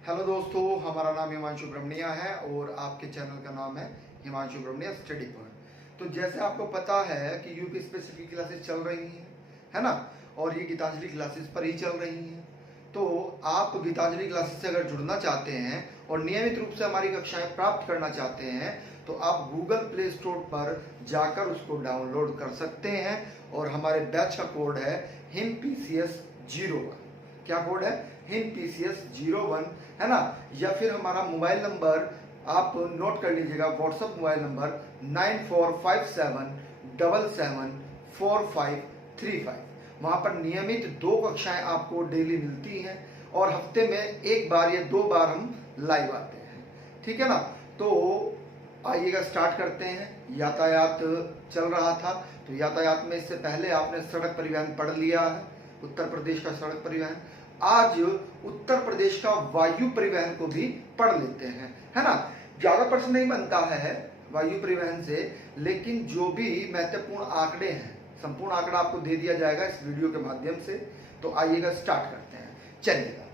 Hello दोस्तों, हमारा नाम हिमांशु ब्रह्मनिया है और आपके चैनल का नाम है हिमांशु ब्रह्मनिया स्टडी पॉइंट। तो जैसे आपको पता है कि यूपी स्पेसिफिक क्लासेस चल रही हैं, है ना, और ये गीतांजलि क्लासेस पर ही चल रही हैं। तो आप गीतांजलि क्लासेस से अगर जुड़ना चाहते हैं और नियमित रूप से हमारी कक्षाएं प्राप्त करना चाहते हैं तो आप गूगल प्ले स्टोर पर जाकर उसको डाउनलोड कर सकते हैं और हमारे बैच का कोड है HIMPCS01। क्या कोड है? HIMPCS01, है ना। या फिर हमारा मोबाइल नंबर आप नोट कर लीजिएगा, व्हाट्सएप मोबाइल नंबर 9457774535। वहां पर नियमित 2 कक्षाएं आपको डेली मिलती हैं और हफ्ते में 1 बार या 2 बार हम लाइव आते हैं, ठीक है ना। तो आइएगा स्टार्ट करते हैं। यातायात चल रहा था तो यातायात में इससे पहले आपने सड़क परिवहन पढ़ लिया है, उत्तर प्रदेश का सड़क परिवहन। आज उत्तर प्रदेश का वायु परिवहन को भी पढ़ लेते हैं, है ना। ज्यादा प्रश्न नहीं बनता है वायु परिवहन से, लेकिन जो भी महत्वपूर्ण आंकड़े हैं, संपूर्ण आंकड़ा आपको दे दिया जाएगा इस वीडियो के माध्यम से। तो आइएगा स्टार्ट करते हैं। चलिएगा,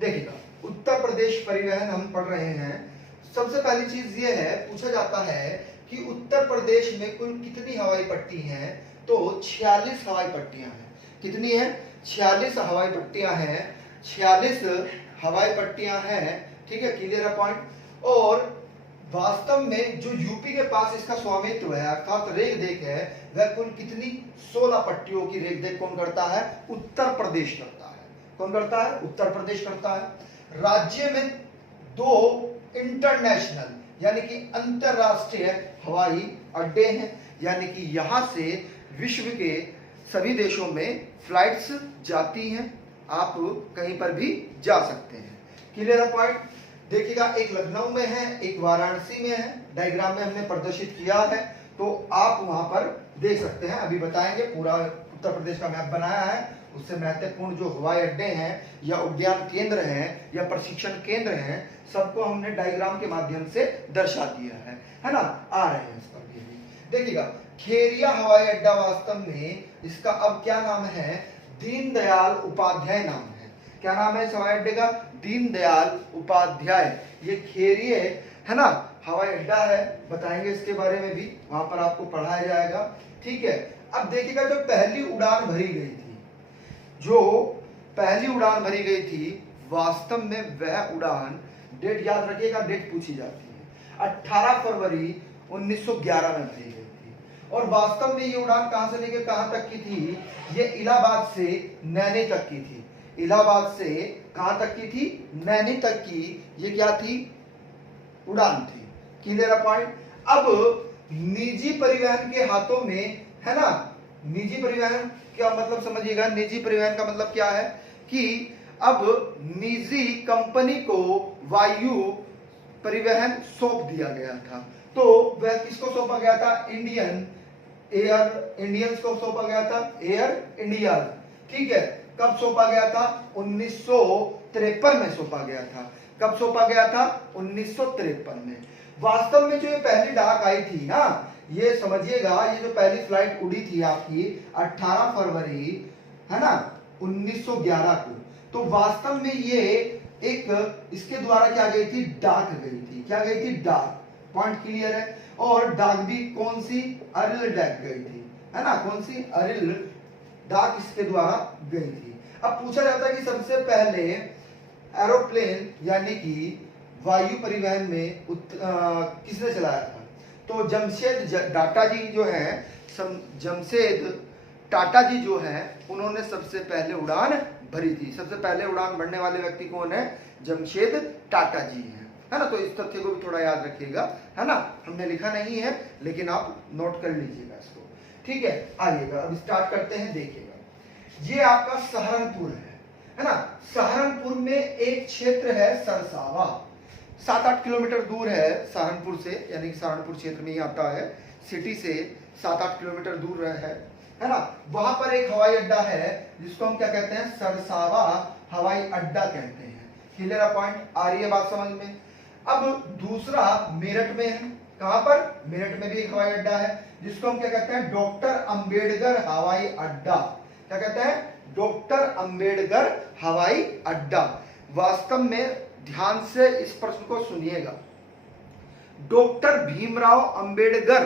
देखिएगा, उत्तर प्रदेश परिवहन हम पढ़ रहे हैं। सबसे पहली चीज ये है, पूछा जाता है कि उत्तर प्रदेश में कुल कितनी हवाई पट्टी हैं? तो 46 हवाई पट्टियां हैं। कितनी है? 46 हवाई पट्टियां हैं। 46 हवाई पट्टियां हैं, ठीक है, क्लियर है पॉइंट। और वास्तव में जो यूपी के पास इसका स्वामित्व है, अर्थात रेख देख है, वह कुल कितनी? 16 पट्टियों की रेख देख कौन करता है? उत्तर प्रदेश करता है। कौन करता है? उत्तर प्रदेश करता है। राज्य में 2 इंटरनेशनल यानी कि अंतरराष्ट्रीय हवाई अड्डे हैं, यानी कि यहां से विश्व के सभी देशों में फ्लाइट्स जाती हैं। आप कहीं पर भी जा सकते हैं। क्लियर है पॉइंट। देखिएगा, एक लखनऊ में है, एक वाराणसी में है। डायग्राम में हमने प्रदर्शित किया है, तो आप वहां पर देख सकते हैं। अभी बताएंगे, पूरा उत्तर प्रदेश का मैप बनाया है, उससे महत्वपूर्ण जो हवाई अड्डे हैं या उद्यान केंद्र हैं या प्रशिक्षण केंद्र हैं, सबको हमने डायग्राम के माध्यम से दर्शा दिया है ना। आ रहे हैं इस पर भी। देखिएगा, खेरिया हवाई अड्डा वास्तव में इसका अब क्या नाम है? दीनदयाल उपाध्याय नाम है। क्या नाम है इस हवाई अड्डे का? दीनदयाल उपाध्याय। ये खेरिये, है ना, हवाई अड्डा है। बताएंगे इसके बारे में भी, वहां पर आपको पढ़ाया जाएगा, ठीक है। अब देखिएगा, जो पहली उड़ान भरी गई थी, वास्तव में वह उड़ान, डेट याद रखिएगा, डेट पूछी जाती है, 18 फरवरी 1911 में भरी गई थी। और वास्तव में ये उड़ान कहां से लेकर कहां तक की थी? ये इलाहाबाद से नैनी तक की थी। इलाहाबाद से कहां तक की थी? नैनी तक की ये क्या थी? उड़ान थी। Clear point. अब निजी परिवहन के हाथों में, है ना, निजी परिवहन क्या मतलब समझिएगा। निजी परिवहन का मतलब क्या है कि अब निजी कंपनी को वायु परिवहन सौंप दिया गया था। तो वह किसको सौंपा गया था? इंडियंस को सौंपा गया था, एयर इंडिया, ठीक है। कब सौंपा गया था? 1953 में सौंपा गया था। कब सौंपा गया था? 1953 में। वास्तव में जो ये पहली डाक आई थी ना, ये समझिएगा, ये जो पहली फ्लाइट उड़ी थी आपकी 18 फरवरी, है ना, 1911 को, तो वास्तव में ये एक इसके द्वारा क्या गई थी? डाक गई थी। क्या गई थी? डाक। पॉइंट क्लियर है। और डाक भी कौन सी? अरिल डाक गई थी, है ना। कौन सी? अरिल डाक इसके द्वारा गई थी। अब पूछा जाता है कि सबसे पहले एरोप्लेन यानी कि वायु परिवहन में किसने चलाया था? तो जमशेद टाटा जी जो है, जमशेद टाटा जी जो है, उन्होंने सबसे पहले उड़ान भरी थी। सबसे पहले उड़ान भरने वाले व्यक्ति कौन है? जमशेद टाटा जी हैं, है ना। तो इस तथ्य को भी थोड़ा याद रखिएगा, है ना। हमने लिखा नहीं है, लेकिन आप नोट कर लीजिएगा इसको, ठीक है। आइएगा, अब स्टार्ट करते हैं। देखिएगा, ये आपका सहारनपुर है ना। सहारनपुर में एक क्षेत्र है सरसावा, 7-8 किलोमीटर दूर है सहारनपुर से, यानी कि सहारनपुर क्षेत्र में ही आता है। सिटी से 7-8 किलोमीटर दूर है ना। वहां पर एक हवाई अड्डा है जिसको हम क्या कहते हैं? सरसावा हवाई अड्डा कहते हैं। Clear point. आ रही है बात समझ में। अब दूसरा मेरठ में है। कहां पर? मेरठ में भी एक हवाई अड्डा है जिसको हम क्या कहते हैं? डॉक्टर अंबेडकर हवाई अड्डा। क्या कहते हैं? डॉक्टर अंबेडकर हवाई अड्डा। वास्तव में ध्यान से इस प्रश्न को सुनिएगा। डॉक्टर भीमराव अंबेडकर,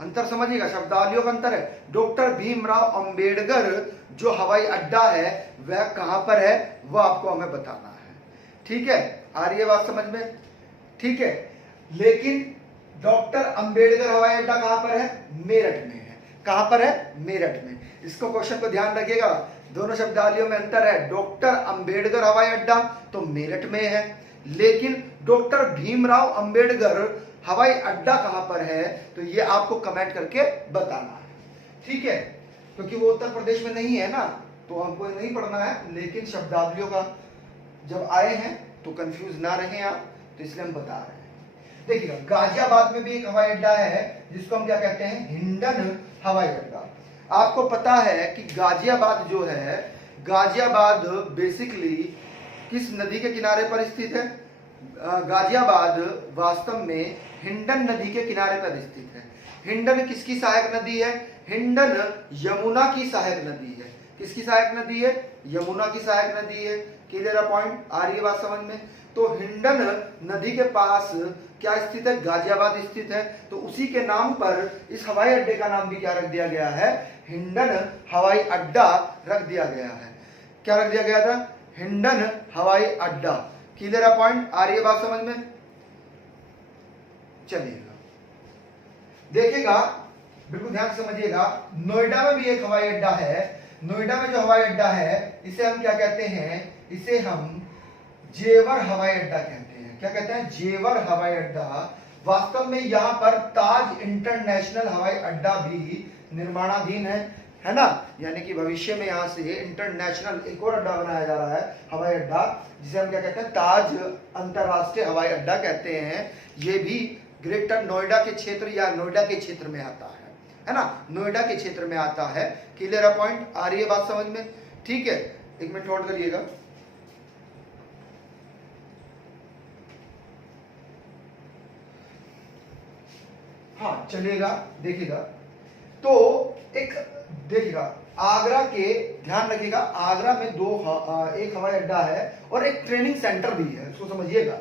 अंतर समझिएगा, शब्दावलियों का अंतर है। डॉक्टर भीमराव अंबेडकर जो हवाई अड्डा है वह कहां पर है, वह आपको हमें बताना है। ठीक है, आ रही है बात समझ में? ठीक है, लेकिन डॉक्टर अंबेडकर हवाई अड्डा कहां पर है? मेरठ में है। कहां पर है? मेरठ में। इसको क्वेश्चन को ध्यान रखिएगा, दोनों शब्दावलियों में अंतर है। डॉक्टर अंबेडकर हवाई अड्डा तो मेरठ में है, लेकिन डॉक्टर भीमराव अंबेडकर हवाई अड्डा कहां पर है, तो ये आपको कमेंट करके बताना है। ठीक है, क्योंकि वो उत्तर प्रदेश में नहीं है ना, तो हमको नहीं पढ़ना है, लेकिन शब्दावलियों का जब आए हैं तो कंफ्यूज ना रहे आप, तो इसलिए हम बता रहे हैं। देखिएगा, गाजियाबाद में भी एक हवाई अड्डा है जिसको हम क्या कहते हैं? हिंडन हवाई अड्डा। आपको पता है कि गाजियाबाद जो है, गाजियाबाद बेसिकली किस नदी के किनारे पर स्थित है? गाजियाबाद वास्तव में हिंडन नदी के किनारे पर स्थित है। हिंडन किसकी सहायक नदी है? हिंडन यमुना की सहायक नदी है। किसकी सहायक नदी है? यमुना की सहायक नदी है। Clear point? आ रही है बात समझ में? तो हिंडन नदी के पास क्या स्थित है? गाजियाबाद स्थित है। तो उसी के नाम पर इस हवाई अड्डे का नाम भी क्या रख दिया गया है? हिंडन हवाई अड्डा रख दिया गया है। क्या रख दिया गया था? हिंडन हवाई अड्डा। Clear point? आ रही है बात समझ में? चलिएगा, देखिएगा, बिल्कुल ध्यान से समझिएगा। नोएडा में भी एक हवाई अड्डा है। नोएडा में जो हवाई अड्डा है इसे हम क्या कहते हैं? इसे हम जेवर हवाई अड्डा कहते हैं। क्या कहते हैं? जेवर हवाई अड्डा। वास्तव में यहाँ पर ताज इंटरनेशनल हवाई अड्डा भी निर्माणाधीन है ना, यानी कि भविष्य में यहाँ से इंटरनेशनल एक और अड्डा बनाया जा रहा है, हवाई अड्डा, जिसे हम क्या कहते हैं? ताज अंतरराष्ट्रीय हवाई अड्डा कहते हैं। ये भी ग्रेटर नोएडा के क्षेत्र या नोएडा के क्षेत्र में आता है ना, नोएडा के क्षेत्र में आता है। Clear point? आ रही है बात समझ में? ठीक है, एक मिनट नोट करिएगा। हाँ चलिएगा, देखिएगा, तो एक देखिएगा, आगरा के, ध्यान रखिएगा, आगरा में एक हवाई अड्डा है और एक ट्रेनिंग सेंटर भी है, इसको समझिएगा।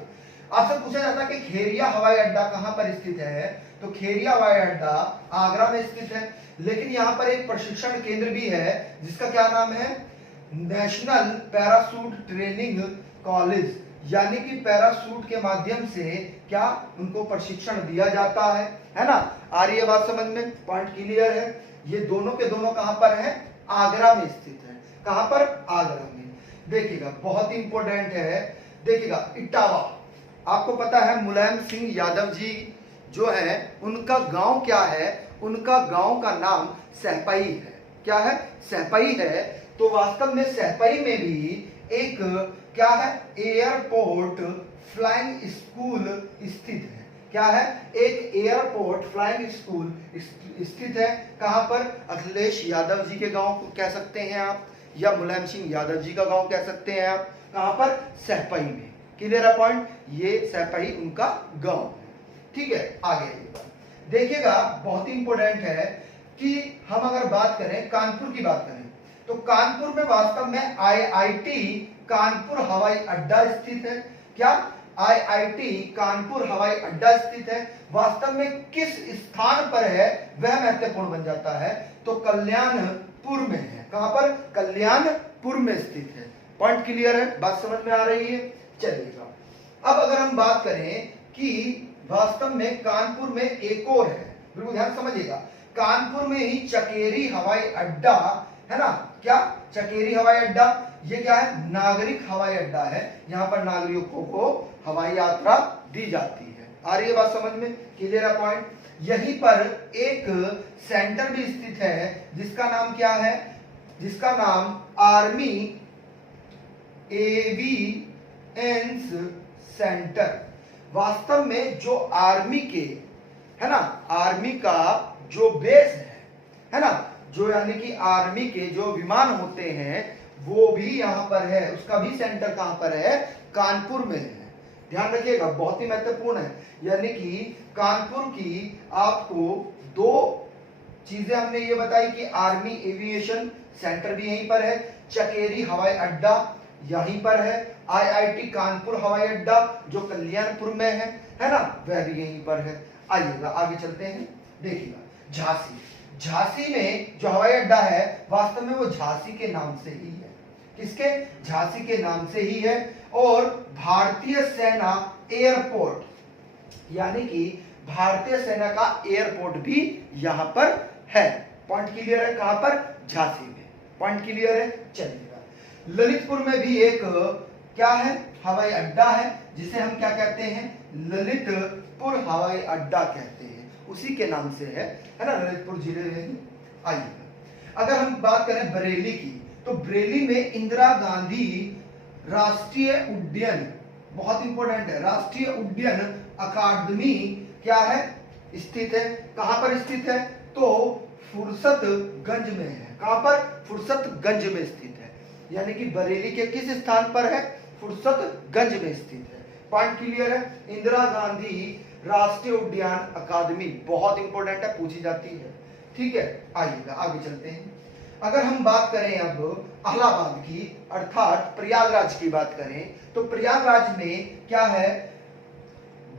आपसे पूछा जाता है कि खेरिया हवाई अड्डा कहां पर स्थित है, तो खेरिया हवाई अड्डा आगरा में स्थित है, लेकिन यहाँ पर एक प्रशिक्षण केंद्र भी है जिसका क्या नाम है? नेशनल पैराशूट ट्रेनिंग कॉलेज, यानी कि पैराशूट के माध्यम से क्या उनको प्रशिक्षण दिया जाता है ना। आ रही है बात समझ में? पॉइंट क्लियर है? ये दोनों के दोनों कहां पर है? आगरा में स्थित है। कहां पर? आगरा में। देखिएगा, बहुत ही इंपॉर्टेंट है। देखिएगा, इटावा, आपको पता है मुलायम सिंह यादव जी जो है उनका गांव क्या है? उनका गांव का नाम सहपई है। क्या है? सहपई है। तो वास्तव में सहपई में भी एक क्या है? एयरपोर्ट फ्लाइंग स्कूल स्थित है। क्या है? एक एयरपोर्ट फ्लाइंग स्कूल स्थित है। कहां पर? अखिलेश यादव जी के गांव को कह सकते हैं आप, या मुलायम सिंह यादव जी का गांव कह सकते हैं आप। कहां पर? सहपई में। Clear point? ये सहपई उनका गांव है। ठीक है, आगे देखिएगा, बहुत ही इंपॉर्टेंट है कि हम अगर बात करें कानपुर की बात करें, तो कानपुर में वास्तव में आईआईटी कानपुर हवाई अड्डा स्थित है। क्या? आईआईटी कानपुर हवाई अड्डा स्थित है। वास्तव में किस स्थान पर है वह महत्वपूर्ण बन जाता है, तो कल्याणपुर में है। कहां पर? कल्याणपुर में स्थित है। पॉइंट क्लियर है? बात समझ में आ रही है? चलिएगा, अब अगर हम बात करें कि वास्तव में कानपुर में एक और है, बिल्कुल ध्यान समझिएगा, कानपुर में ही चकेरी हवाई अड्डा है ना। क्या? चकेरी हवाई अड्डा। ये क्या है? नागरिक हवाई अड्डा है। यहाँ पर नागरिकों को हवाई यात्रा दी जाती है। आ रही है बात समझ में? Clear point? यहीं पर एक सेंटर भी स्थित है जिसका नाम क्या है? जिसका नाम आर्मी एविएंस सेंटर। वास्तव में जो आर्मी के है ना, आर्मी का जो बेस है ना, जो यानी कि आर्मी के जो विमान होते हैं वो भी यहां पर है, उसका भी सेंटर कहां पर है? कानपुर में है। ध्यान रखिएगा, बहुत ही महत्वपूर्ण है। यानी कि कानपुर की आपको दो चीजें हमने ये बताई कि आर्मी एविएशन सेंटर भी यहीं पर है, चकेरी हवाई अड्डा यहीं पर है। आईआईटी कानपुर हवाई अड्डा जो कल्याणपुर में है ना, वह भी यहीं पर है। आइएगा आगे चलते हैं, देखिएगा झांसी। झांसी में जो हवाई अड्डा है वास्तव में वो झांसी के नाम से ही है। किसके? झांसी के नाम से ही है। और भारतीय सेना एयरपोर्ट, यानी कि भारतीय सेना का एयरपोर्ट भी यहां पर है। पॉइंट क्लियर है? कहां पर? झांसी में। पॉइंट क्लियर है? चलिएगा। ललितपुर में भी एक क्या है? हवाई अड्डा है, जिसे हम क्या कहते हैं? ललितपुर हवाई अड्डा कहते हैं, उसी के नाम से है ना, ललितपुर जिले में ही। आइए अगर हम बात करें बरेली की, तो बरेली में इंदिरा गांधी राष्ट्रीय उड्डयन, बहुत इंपॉर्टेंट है, राष्ट्रीय उड्डयन अकादमी क्या है? स्थित है। कहां पर स्थित है? तो फुर्सतगंज में है। कहां पर? फुर्सतगंज में स्थित है, यानी कि बरेली के किस स्थान पर है? फुर्सतगंज में स्थित है। पॉइंट क्लियर है? इंदिरा गांधी राष्ट्रीय उद्यान अकादमी बहुत इंपॉर्टेंट है, पूछी जाती है। ठीक है, आइएगा आगे चलते हैं। अगर हम बात करें अब इलाहाबाद की, अर्थात प्रयागराज की बात करें, तो प्रयागराज में क्या है?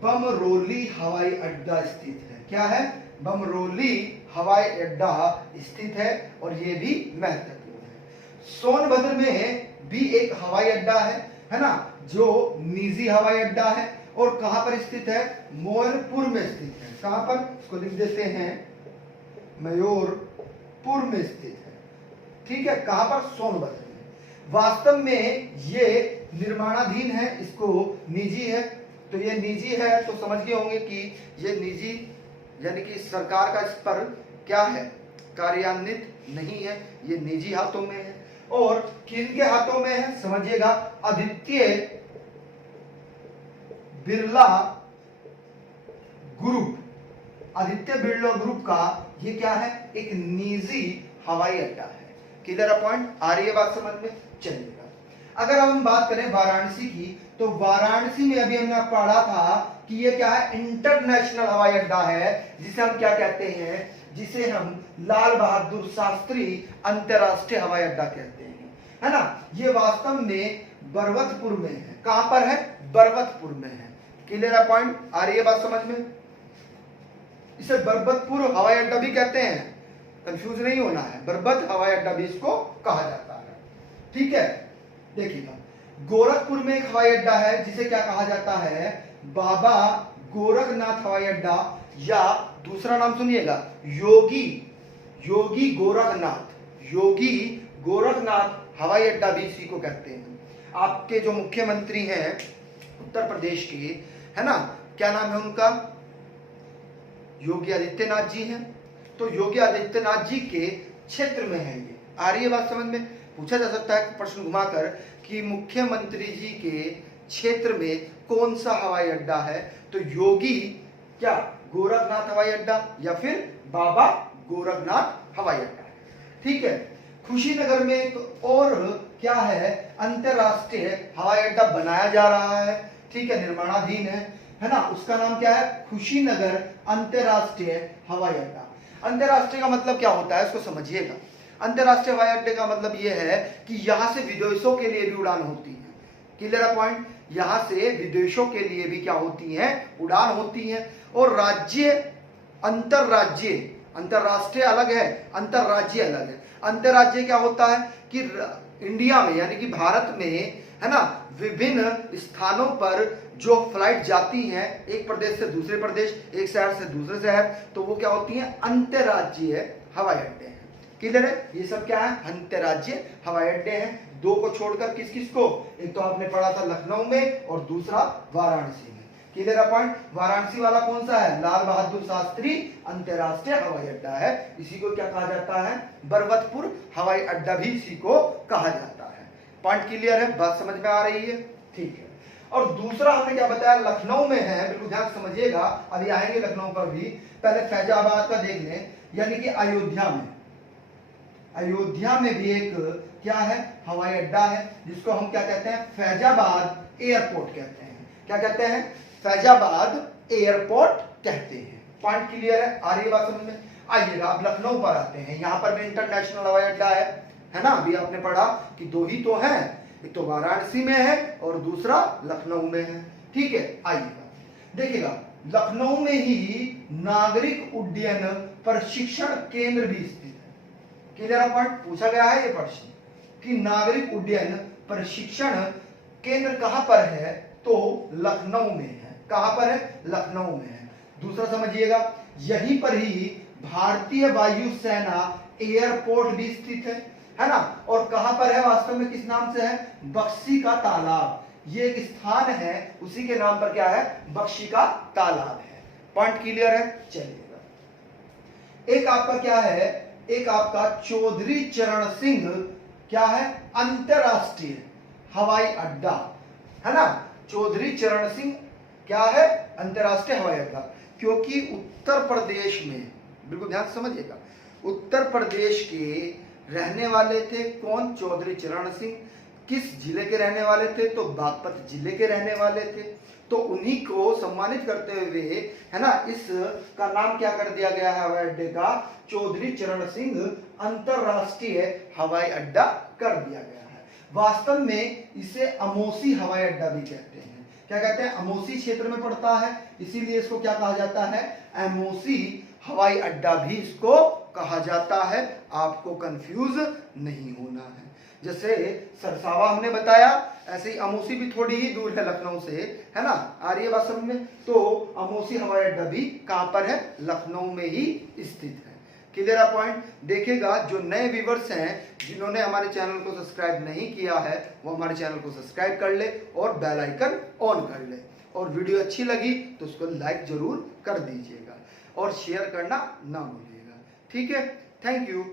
बमरोली हवाई अड्डा स्थित है। क्या है? बमरोली हवाई अड्डा स्थित है, और ये भी महत्वपूर्ण है। सोनभद्र में भी एक हवाई अड्डा है ना, जो निजी हवाई अड्डा है, और कहां पर स्थित है? मयूरपुर में स्थित है। कहां पर? इसको लिख देते हैं, मयूरपुर में स्थित है। ठीक है, कहां पर? सोनभद्र में। वास्तव में ये निर्माणाधीन है, इसको निजी है, तो ये निजी है तो समझ गए होंगे कि ये निजी, यानी कि सरकार का इस पर क्या है? कार्यान्वित नहीं है, ये निजी हाथों में है। और किनके हाथों में है? समझिएगा, आदित्य बिरला ग्रुप, आदित्य बिरला ग्रुप का ये क्या है? एक निजी हवाई अड्डा है। Clear point? आ रही है बात समझ में? चलिएगा अगर हम बात करें वाराणसी की, तो वाराणसी में अभी हमने पढ़ा था कि ये क्या है? इंटरनेशनल हवाई अड्डा है, जिसे हम क्या कहते हैं? जिसे हम लाल बहादुर शास्त्री अंतरराष्ट्रीय हवाई अड्डा कहते हैं, है ना। ये वास्तव में बरबतपुर में है। कहां पर है? बरबतपुर में है। Clear point? आ रही है बात समझ में? इसे बरबतपुर हवाई अड्डा भी कहते हैं, कंफ्यूज नहीं होना है, बरबत हवाई अड्डा भी इसको कहा जाता है। ठीक है, देखिएगा गोरखपुर में एक हवाई अड्डा है, जिसे क्या कहा जाता है? बाबा गोरखनाथ हवाई अड्डा, या दूसरा नाम सुनिएगा, योगी गोरखनाथ हवाई अड्डा भी इसी को कहते हैं। आपके जो मुख्यमंत्री हैं उत्तर प्रदेश के, है ना, क्या नाम है उनका? योगी आदित्यनाथ जी हैं। तो योगी आदित्यनाथ जी के क्षेत्र में है ये। आ रही है बात समझ में? पूछा जा सकता है प्रश्न घुमाकर कि मुख्यमंत्री जी के क्षेत्र में कौन सा हवाई अड्डा है? तो योगी क्या गोरखनाथ हवाई अड्डा या फिर बाबा गोरखनाथ हवाई अड्डा। ठीक है, खुशीनगर में एक और क्या है? अंतरराष्ट्रीय हवाई अड्डा बनाया जा रहा है। ठीक है, निर्माणाधीन है ना। उसका नाम क्या है? खुशीनगर अंतरराष्ट्रीय हवाई अड्डा। अंतरराष्ट्रीय का मतलब क्या होता है, इसको समझिएगा। अंतरराष्ट्रीय हवाई अड्डे का मतलब यह है कि यहां से विदेशों के लिए भी उड़ान होती है। Clear point? यहां से विदेशों के लिए भी क्या होती है? उड़ान होती है। और राज्य अंतरराष्ट्रीय अलग है, अंतरराज्य अलग है। अंतरराज्य क्या होता है कि इंडिया में, यानी कि भारत में, है ना, विभिन्न स्थानों पर जो फ्लाइट जाती हैं एक प्रदेश से दूसरे प्रदेश, एक शहर से दूसरे शहर, तो वो क्या होती हैं? अंतरराज्यीय हवाई अड्डे हैं। क्लियर है? ये सब क्या है? अंतरराज्यीय हवाई अड्डे हैं। दो को छोड़कर किस किस को? एक तो आपने पढ़ा था लखनऊ में, और दूसरा वाराणसी में। Clear point? वाराणसी वाला कौन सा है? लाल बहादुर शास्त्री अंतरराष्ट्रीय हवाई अड्डा है। इसी को क्या कहा जाता है? बरबतपुर हवाई अड्डा भी इसी को कहा जाता है। पॉइंट क्लियर है? बात समझ में आ रही है? ठीक है। और दूसरा हमने क्या बताया? लखनऊ में है, बिल्कुल ध्यान समझिएगा, अभी आएंगे लखनऊ पर भी। पहले फैजाबाद का देख लें, यानी कि अयोध्या में भी एक क्या है? हवाई अड्डा है, जिसको हम क्या कहते हैं? फैजाबाद एयरपोर्ट कहते हैं। क्या कहते हैं? फैजाबाद एयरपोर्ट कहते हैं। पॉइंट क्लियर है? आ रही है बात समझ में? आइएगा अब लखनऊ पर आते हैं। यहाँ पर भी इंटरनेशनल हवाई अड्डा है ना। अभी आपने पढ़ा कि दो ही तो हैं, एक तो वाराणसी में है और दूसरा लखनऊ में है। ठीक है, आइएगा देखिएगा, लखनऊ में ही नागरिक उड्डयन प्रशिक्षण केंद्र भी स्थित है। क्लियर पॉइंट, पूछा गया है ये प्रश्न कि नागरिक उड्डयन प्रशिक्षण केंद्र कहां पर है, तो लखनऊ में है। कहां पर है, लखनऊ में है। दूसरा समझिएगा, यहीं पर ही भारतीय वायुसेना एयरपोर्ट भी स्थित है ना। और कहां पर है, वास्तव में किस नाम से है, बख्शी का तालाब। ये एक स्थान है, उसी के नाम पर क्या है, बख्शी का तालाब है। पॉइंट क्लियर है। चलिएगा, एक आपका क्या है, एक आपका चौधरी चरण सिंह क्या है, अंतरराष्ट्रीय हवाई अड्डा है ना। चौधरी चरण सिंह क्या है, अंतरराष्ट्रीय हवाई अड्डा। क्योंकि उत्तर प्रदेश में, बिल्कुल ध्यान से समझिएगा, उत्तर प्रदेश के रहने वाले थे कौन, चौधरी चरण सिंह। किस जिले के रहने वाले थे, तो बागपत जिले के रहने वाले थे। तो उन्हीं को सम्मानित करते हुए है ना, इस का नाम क्या कर दिया गया है हवाई अड्डे का, चौधरी चरण सिंह अंतरराष्ट्रीय हवाई अड्डा कर दिया गया है। वास्तव में इसे अमोसी हवाई अड्डा भी कहते हैं। क्या कहते हैं, अमोसी क्षेत्र में पड़ता है, इसीलिए इसको क्या कहा जाता है, अमोसी हवाई अड्डा भी इसको कहा जाता है। आपको कंफ्यूज नहीं होना है। जैसे सरसावा हमने बताया, ऐसे ही अमोसी भी थोड़ी ही दूर है लखनऊ से, है ना। आ रही है बात समझ में। तो अमोसी हवाई अड्डा भी कहां पर है, लखनऊ में ही स्थित है। Clear point. देखिएगा, जो नए व्यूवर्स हैं जिन्होंने हमारे चैनल को सब्सक्राइब नहीं किया है, वो हमारे चैनल को सब्सक्राइब कर ले और बेल आइकन ऑन कर ले। और वीडियो अच्छी लगी तो उसको लाइक जरूर कर दीजिएगा और शेयर करना ना भूलिएगा। ठीक है, थैंक यू।